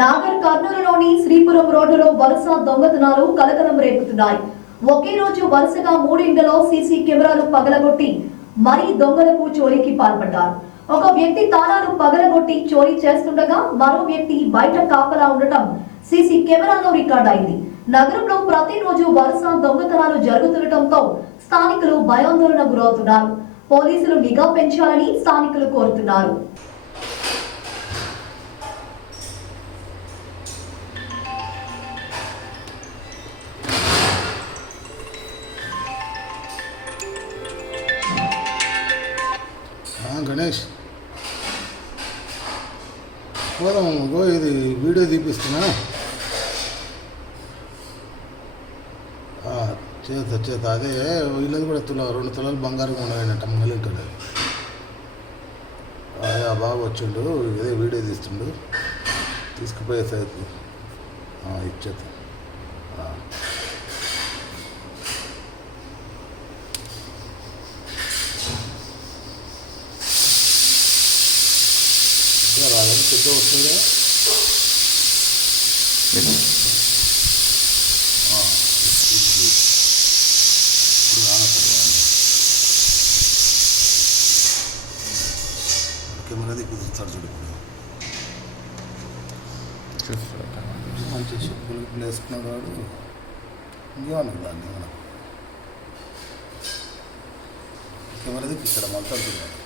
నాగర్ కర్నూలులోని శ్రీపురం రోడ్డులో వరుస దొంగతనాలు కలకలం రేపుతున్నాయి. ఒకే రోజు వరుసగా 3 ఇండ్లలో సీసీ కెమెరాలు పగలగొట్టి మరీ దొంగలకు చోరీకి పాల్పడ్డారు. ఒక వ్యక్తి తాళాలు పగలగొట్టి చోరీ చేస్తుండగా మరో వ్యక్తి బయట కాపలా ఉండటం సీసీ కెమెరాలో రికార్డ్ అయింది. నగరంలో ప్రతిరోజు వరుస దొంగతనాలు జరుగుతుండటంతో స్థానికులు భయాందోళన గురవుతున్నారు. పోలీసులు నిఘా పెంచాలని స్థానికులు కోరుతున్నారు. గణేష్ పోదాం, ఇది వీడియో తీపిస్తున్నా. చేత అదే వీళ్ళది కూడా 2 తులాలు బంగారం ఉన్నాయన్నట్టు మంగళింటాడు. అదే ఆ బాబు వచ్చిండు, ఇదే వీడియో తీస్తుండు, తీసుకుపోయేసరికి ఇచ్చేత పెద్ద వస్తుంది. కెమెరా దిక్కుతాడు చూడు. మంచి చెప్పులు వేసుకున్నాడు వాడు. ఇంకేమన్నా దాన్ని మనం కెమెరా దిక్కిస్తాడు మొత్తం చూడాలి.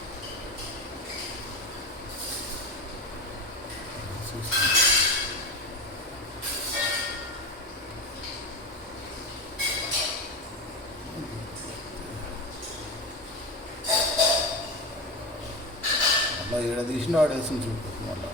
అలా ఏడ తీసిన వాడు వేసుకుని చూపు మళ్ళీ